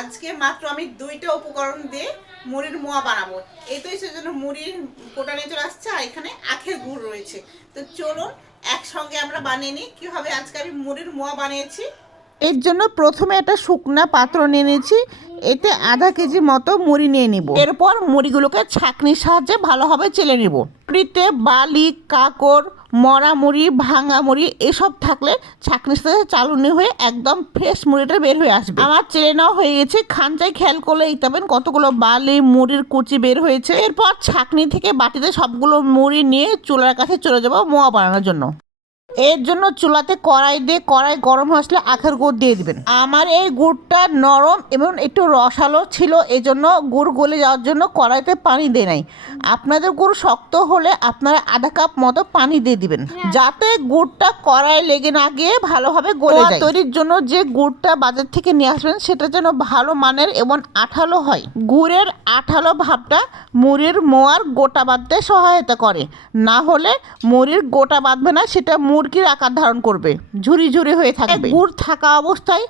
আজকে মাত্র আমি দুইটা উপকরণ দিয়ে মুড়ির মোয়া বানাবো। এই তো সেই জন্য মুড়ির কোটা নিয়ে চলে আসছে আর এখানে আখের গুড় রয়েছে। তো চলুন একসঙ্গে আমরা বানিয়ে নিই। কীভাবে আজকে আমি মুড়ির মোয়া বানিয়েছি এর জন্য প্রথমে একটা শুকনা পাত্র নিয়ে নিয়েছি। এতে আধা কেজি মতো মুড়ি নিয়ে নিব। এরপর মুড়িগুলোকে ছাঁকনির সাহায্যে ভালোভাবে চেলে নিব। মুড়িতে বালি কাকড় মরা মুড়ি, ভাঙা মুড়ি এসব থাকলে ছাঁকনির সাথে চালুনি হয়ে একদম ফ্রেশ মুড়িটা বের হয়ে আসবে। আমার চেলে নেওয়া হয়ে গেছে। খানচাই খেয়াল করলে এই পাবেন কতগুলো বালি, মুড়ির কুচি বের হয়েছে। এরপর ছাঁকনি থেকে বাটিতে সবগুলো মুড়ি নিয়ে চুলার কাছে চলে যাব মোয়া বানানোর জন্য। এর জন্য চুলাতে কড়াই দিয়ে কড়াই গরম হয়ে আসলে আখের গুড় দিয়ে দিবেন। আমার এই গুড়টা নরম এবং একটু রসালো ছিল এজন্য গুড় গলে যাওয়ার জন্য কড়াইতে পানি দিয়ে নাই। আপনাদের গুড় শক্ত হলে আপনারা আধা কাপ মতো পানি দিয়ে দিবেন যাতে গুড়টা কড়াই লেগে না গিয়ে ভালোভাবে গলে যায়। তৈরির জন্য যে গুড়টা বাজার থেকে নিয়ে আসবেন সেটা যেন ভালো মানের এবং আঠালো হয়। গুড়ের আঠালো ভাবটা মুড়ির মোয়ার গোটা বাঁধতে সহায়তা করে। না হলে মুড়ির গোটা বাঁধবে না সেটা মুরগির আকার ধারণ করবে ঝুরি ঝুরি হয়ে থাকবে। গুড় থাকা অবস্থায়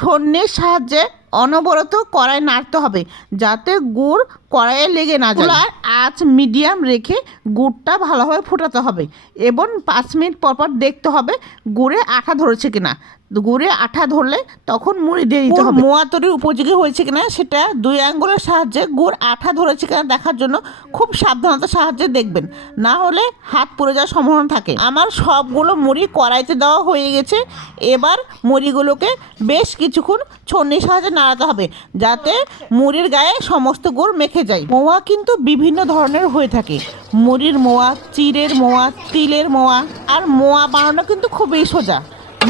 ছন্নের সাহায্যে অনবরত কড়াই নাড়তে হবে যাতে গুড় কড়াইয়ে লেগে না যায়। চুলার আঁচ মিডিয়াম রেখে গুড়টা ভালোভাবে ফোটাতে হবে এবং পাঁচ মিনিট পর পর দেখতে হবে গুড়ে আঠা ধরেছে কিনা। গুড়ে আঠা ধরলে তখন মুড়ি দিয়ে দিতে হবে। মোয়া তৈরির উপযোগী হয়েছে কিনা সেটা দুই আঙ্গুলের সাহায্যে গুড় আঠা ধরেছে কিনা দেখার জন্য খুব সাবধানতার সাহায্যে দেখবেন। না হলে হাত পুড়ে যাওয়ার সম্ভাবনা থাকে। আমার সবগুলো মুড়ি কড়াইতে দেওয়া হয়ে গেছে। এবার মুড়িগুলোকে বেশ কিছুক্ষণ ছন্নির সাহায্যে নাড়াতে হবে, যাতে মুড়ির গায়ে সমস্ত গুড় মেখে যায়। মোয়া কিন্তু বিভিন্ন ধরনের হয়ে থাকে। মুড়ির মোয়া, চিড়ের মোয়া, তিলের মোয়া আর মোয়া বানানো কিন্তু খুবই সোজা।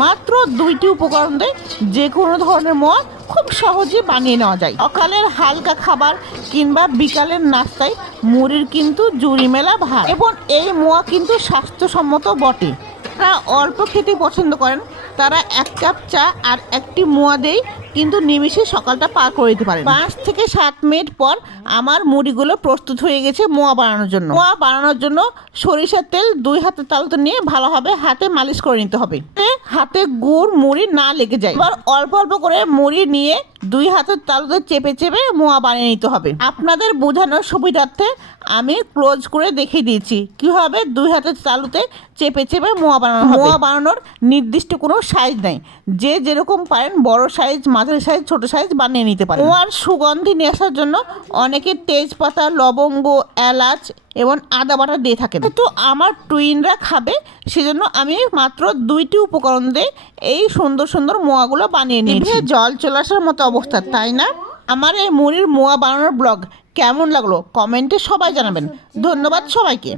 মাত্র দুইটি উপকরণ দিয়ে যে কোনো ধরনের মোয়া খুব সহজে বানিয়ে নেওয়া যায়। সকালের হালকা খাবার কিংবা বিকালের নাস্তায় মুড়ির কিন্তু জুড়ি মেলা ভাত এবং এই মোয়া কিন্তু স্বাস্থ্যসম্মত বটে। যারা অল্প খেতে পছন্দ করেন, তারা এক কাপ চা আর একটি মোয়া দেই কিন্তু নিমিষে সকালটা পার করে দিতে পারেন। পাঁচ থেকে সাত মিনিট পর আমার মুড়িগুলো প্রস্তুত হয়ে গেছে মোয়া বানানোর জন্য। মোয়া বানানোর জন্য সরিষার তেল দুই হাতে তালুতে নিয়ে ভালোভাবে হাতে মালিশ করে নিতে হবে। হাতে গুড় মুড়ি না লেগে যায়। এবার অল্প অল্প করে মুড়ি নিয়ে দুই হাতের তালুতে চেপে চেপে মোয়া বানিয়ে নিতে হবে। আপনাদের বোঝানোর সুবিধার্থে আমি ক্লোজ করে দেখিয়ে দিয়েছি। কীভাবে দুই হাতের তালুতে চেপে চেপে মোয়া বানানো মোয়া বানানোর নির্দিষ্ট কোনো সাইজ নেই। যে যেরকম পারেন বড় সাইজ মাঝারি সাইজ ছোট সাইজ বানিয়ে নিতে পারেন। মোয়ার সুগন্ধি নিয়ে আসার জন্য অনেকে তেজপাতা লবঙ্গ এলাচ এবং আদা বাটা দিয়ে থাকেন। তো আমার টুইনরা খাবে সেজন্য আমি মাত্র দুইটি উপকরণ দিয়ে এই সুন্দর সুন্দর মোয়াগুলো বানিয়ে নিয়েছি। জল চলে আসার মতো অবস্থা, তাই না? আমার এই মুড়ির মোয়া বানানোর ব্লগ কেমন লাগল? কমেন্টে সবাই জানাবেন। ধন্যবাদ সবাইকে।